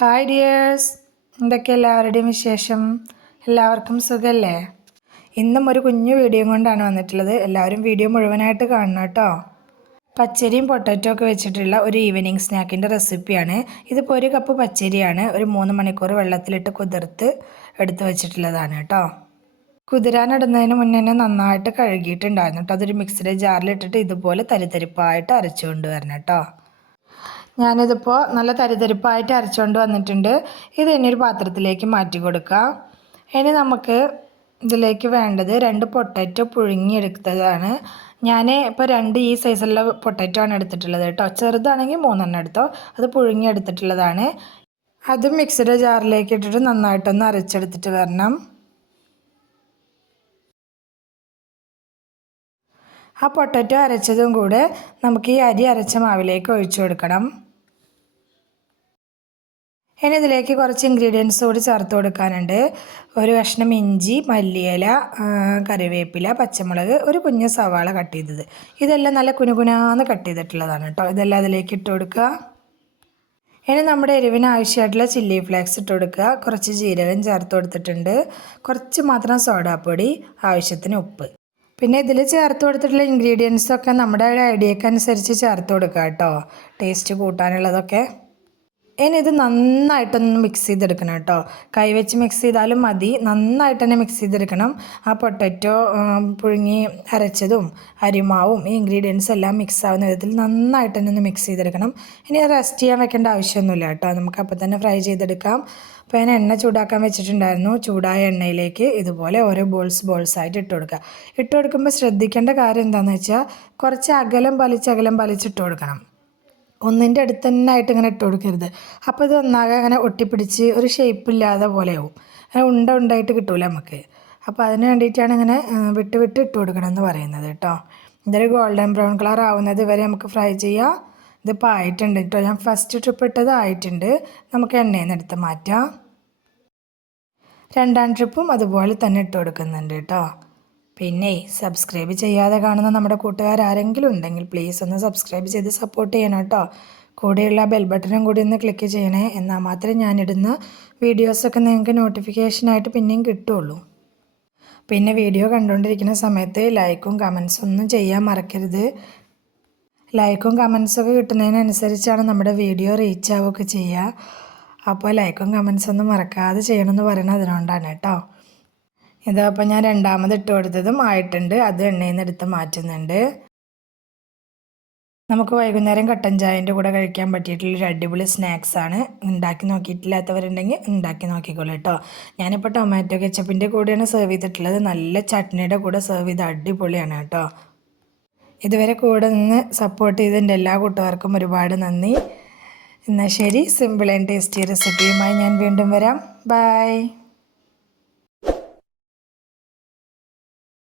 Hi dears എന്തൊക്കെ എല്ലാവരുടെയും വിശേഷം? എല്ലാവർക്കും സുഖമല്ലേ ഇന്നും ഒരു കുഞ്ഞു വീഡിയോ കൊണ്ടാണ് വന്നിട്ടുള്ളത്. എല്ലാവരും വീഡിയോ മുഴുവനായിട്ട് കാണണം കേട്ടോ. പച്ചരിയും പൊട്ടറ്റോ ഒക്കെ വെച്ചിട്ടുള്ള ഒരു ഈവനിങ് സ്നാക്കിന്റെ റെസിപ്പിയാണ് ഇതിപ്പോൾ ഒരു കപ്പ് പച്ചരിയാണ്. ഒരു മൂന്ന് മണിക്കൂർ വെള്ളത്തിലിട്ട് കുതിർത്ത് എടുത്ത് വെച്ചിട്ടുള്ളതാണ് കേട്ടോ. കുതിരാനിടുന്നതിന് മുന്നേ തന്നെ നന്നായിട്ട് കഴുകിയിട്ടുണ്ടായിരുന്നു കേട്ടോ. അതൊരു മിക്സിയുടെ ജാറിലിട്ടിട്ട് ഇതുപോലെ തരിതരിപ്പായിട്ട് അരച്ചുകൊണ്ട് കൊണ്ടുവരണം കേട്ടോ. ഞാനിതിപ്പോൾ നല്ല തരിതരിപ്പായിട്ട് അരച്ചുകൊണ്ട് വന്നിട്ടുണ്ട്. ഇത് ഇനി ഒരു പാത്രത്തിലേക്ക് മാറ്റി കൊടുക്കാം. ഇനി നമുക്ക് ഇതിലേക്ക് വേണ്ടത് രണ്ട് പൊട്ടറ്റോ പുഴുങ്ങിയെടുത്തതാണ് ഞാൻ ഇപ്പോൾ രണ്ട് ഈ സൈസുള്ള പൊട്ടറ്റോ ആണ് എടുത്തിട്ടുള്ളത് കേട്ടോ. ചെറുതാണെങ്കിൽ മൂന്നെണ്ണം എടുത്തോ. അത് പുഴുങ്ങിയെടുത്തിട്ടുള്ളതാണ് അത് മിക്സിയുടെ ജാറിലേക്ക് ഇട്ടിട്ട് നന്നായിട്ടൊന്ന് അരച്ചെടുത്തിട്ട് വരണം. ആ പൊട്ടറ്റോ അരച്ചതും കൂടെ നമുക്ക് ഈ അരി അരച്ച മാവിലേക്ക് ഒഴിച്ചു കൊടുക്കണം. ഇനി ഇതിലേക്ക് കുറച്ച് ഇൻഗ്രീഡിയൻസ് കൂടി ചേർത്ത് കൊടുക്കാനുണ്ട്. ഒരു കഷ്ണം ഇഞ്ചി മല്ലിയില കറിവേപ്പില പച്ചമുളക് ഒരു കുഞ്ഞ് സവാള കട്ട് ചെയ്തത്. ഇതെല്ലാം നല്ല കുനുകുനാന്ന് കട്ട് ചെയ്തിട്ടുള്ളതാണ് കേട്ടോ. ഇതെല്ലാം അതിലേക്ക് ഇട്ട് കൊടുക്കുക. ഇനി നമ്മുടെ എരിവിന് ആവശ്യമായിട്ടുള്ള ചില്ലി ഫ്ലേക്സ് ഇട്ട് കൊടുക്കുക. കുറച്ച് ജീരകം ചേർത്ത് കൊടുത്തിട്ടുണ്ട്. കുറച്ച് മാത്രം സോഡാപ്പൊടി ആവശ്യത്തിന് ഉപ്പ്. പിന്നെ ഇതിൽ ചേർത്ത് കൊടുത്തിട്ടുള്ള ഇൻഗ്രീഡിയൻസൊക്കെ നമ്മുടെ ഐഡിയക്ക് അനുസരിച്ച് ചേർത്ത് കൊടുക്കുക കേട്ടോ ടേസ്റ്റ് കൂട്ടാനുള്ളതൊക്കെ. ഇനി ഇത് നന്നായിട്ടൊന്ന് മിക്സ് ചെയ്തെടുക്കണം കേട്ടോ. കൈവച്ച് മിക്സ് ചെയ്താലും മതി. നന്നായിട്ട് തന്നെ മിക്സ് ചെയ്തെടുക്കണം. ആ പൊട്ടറ്റോ പുഴുങ്ങി അരച്ചതും അരിമാവും ഈ ഇൻഗ്രീഡിയൻസ് എല്ലാം മിക്സ് ആവുന്ന വിധത്തിൽ നന്നായിട്ട് തന്നെ ഒന്ന് മിക്സ് ചെയ്തെടുക്കണം. ഇനി റെസ്റ്റ് ചെയ്യാൻ വെക്കേണ്ട ആവശ്യമൊന്നുമില്ല കേട്ടോ. നമുക്ക് അപ്പം തന്നെ ഫ്രൈ ചെയ്തെടുക്കാം. അപ്പോൾ ഞാൻ എണ്ണ ചൂടാക്കാൻ വെച്ചിട്ടുണ്ടായിരുന്നു. ചൂടായ എണ്ണയിലേക്ക് ഇതുപോലെ ഓരോ ബോൾസ് ബോൾസ് ആയിട്ട് ഇട്ട് കൊടുക്കുക. ഇട്ട് കൊടുക്കുമ്പോൾ ശ്രദ്ധിക്കേണ്ട കാര്യം എന്താണെന്ന് വെച്ചാൽ കുറച്ച് അകലം പലിച്ച് അകലം വലിച്ചിട്ട് കൊടുക്കണം. ഒന്നിന്റെ അടുത്ത് തന്നെ ആയിട്ട് ഇങ്ങനെ ഇട്ട് കൊടുക്കരുത്. അപ്പോൾ ഇത് ഒന്നാകെ അങ്ങനെ ഒട്ടിപ്പിടിച്ച് ഒരു ഷേപ്പ് ഇല്ലാതെ പോലെയാവും. അങ്ങനെ ഉണ്ട ഉണ്ടായിട്ട് കിട്ടൂല നമുക്ക്. അപ്പോൾ അതിന് വേണ്ടിയിട്ടാണ് ഇങ്ങനെ വിട്ട് വിട്ട് ഇട്ട് കൊടുക്കണം എന്ന് പറയുന്നത് കേട്ടോ. ഇതൊരു ഗോൾഡൻ ബ്രൗൺ കളർ ആവുന്നത് വരെ നമുക്ക് ഫ്രൈ ചെയ്യാം. ഇതിപ്പോൾ ആയിട്ടുണ്ട് കേട്ടോ. ഞാൻ ഫസ്റ്റ് ട്രിപ്പ് ഇട്ടത് ആയിട്ടുണ്ട്. നമുക്ക് എണ്ണയിൽ നിന്ന് എടുത്ത് മാറ്റാം. രണ്ടാം ട്രിപ്പും അതുപോലെ തന്നെ ഇട്ട് കൊടുക്കുന്നുണ്ട് കേട്ടോ. പിന്നെ സബ്സ്ക്രൈബ് ചെയ്യാതെ കാണുന്ന നമ്മുടെ കൂട്ടുകാർ ആരെങ്കിലും ഉണ്ടെങ്കിൽ പ്ലീസ് ഒന്ന് സബ്സ്ക്രൈബ് ചെയ്ത് സപ്പോർട്ട് ചെയ്യണം കേട്ടോ. കൂടെയുള്ള ബെൽ ബട്ടണും കൂടി ഒന്ന് ക്ലിക്ക് ചെയ്യണേ. എന്നാൽ മാത്രമേ ഞാനിടുന്ന വീഡിയോസൊക്കെ നിങ്ങൾക്ക് നോട്ടിഫിക്കേഷനായിട്ട് പിന്നെയും കിട്ടുള്ളൂ. പിന്നെ വീഡിയോ കണ്ടുകൊണ്ടിരിക്കുന്ന സമയത്ത് ലൈക്കും കമൻസും ഒന്നും ചെയ്യാൻ മറക്കരുത്. ലൈക്കും കമൻസൊക്കെ കിട്ടുന്നതിനനുസരിച്ചാണ് നമ്മുടെ വീഡിയോ റീച്ച് ആവുകയൊക്കെ ചെയ്യുക. അപ്പോൾ ലൈക്കും കമൻസൊന്നും മറക്കാതെ ചെയ്യണമെന്ന് പറയുന്നത് അതിനുകൊണ്ടാണ് കേട്ടോ. ഇതപ്പോൾ ഞാൻ രണ്ടാമത് ഇട്ട് കൊടുത്തതും ആയിട്ടുണ്ട്. അത് എണ്ണയിൽ നിന്ന് എടുത്ത് മാറ്റുന്നുണ്ട്. നമുക്ക് വൈകുന്നേരം കട്ടൻ ചായന്റെ കൂടെ കഴിക്കാൻ പറ്റിയിട്ടുള്ളൊരു അടിപൊളി സ്നാക്സാണ് ഉണ്ടാക്കി നോക്കിയിട്ടില്ലാത്തവരുണ്ടെങ്കിൽ ഉണ്ടാക്കി നോക്കിക്കോളൂ കേട്ടോ. ഞാനിപ്പോൾ ടൊമാറ്റോ കെച്ചപ്പിന്റെ കൂടെയാണ് സെർവ് ചെയ്തിട്ടുള്ളത്. നല്ല ചട്നിയുടെ കൂടെ സെർവ് ചെയ്ത് അടിപൊളിയാണ് കേട്ടോ. ഇതുവരെ കൂടെ നിന്ന് സപ്പോർട്ട് ചെയ്തതിന്റെ എല്ലാ കൂട്ടുകാർക്കും ഒരുപാട് നന്ദി. എന്നാൽ ശരി സിമ്പിൾ ആൻഡ് ടേസ്റ്റി റെസിപ്പിയുമായി ഞാൻ വീണ്ടും വരാം. ബൈ